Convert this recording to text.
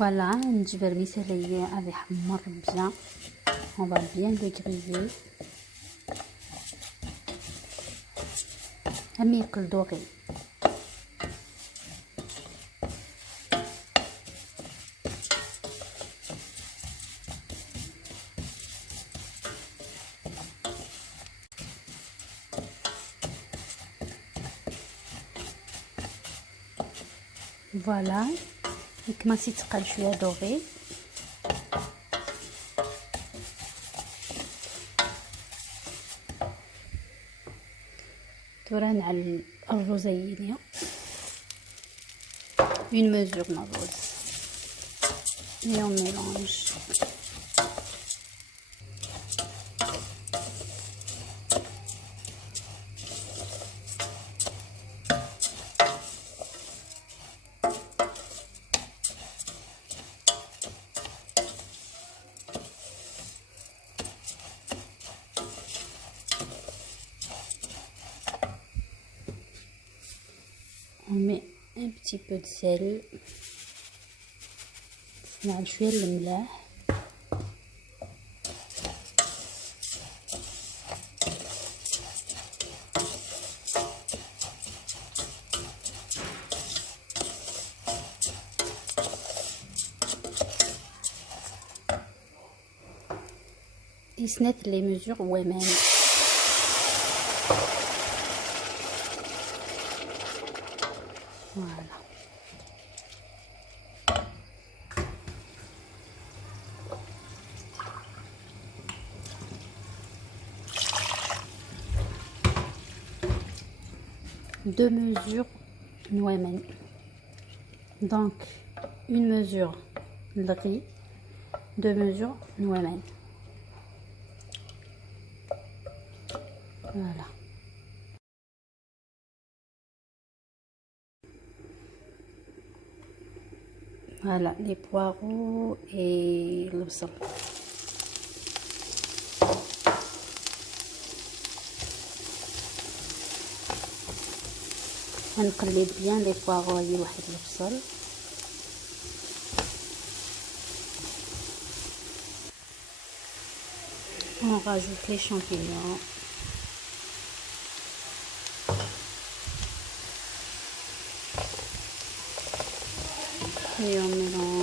Voilà, نجيب vermicelli غادي يحمر bien. On va bien le griller. هم ياكل دوغي. فوالا كماسي تقل شويه دوغي. توران على الرزينيه une mesure من الرز et on mélange. On met un petit peu de sel. نعمل شويه الملح. يسنات لي ميزور ومان. Voilà. Deux mesures nouemen. Donc une mesure de riz, deux mesures nouemen. Voilà. Voilà les poireaux et le sel. نقلب bien les poireaux هذه واحد البصل. On rajoute les champignons. Et on mélange.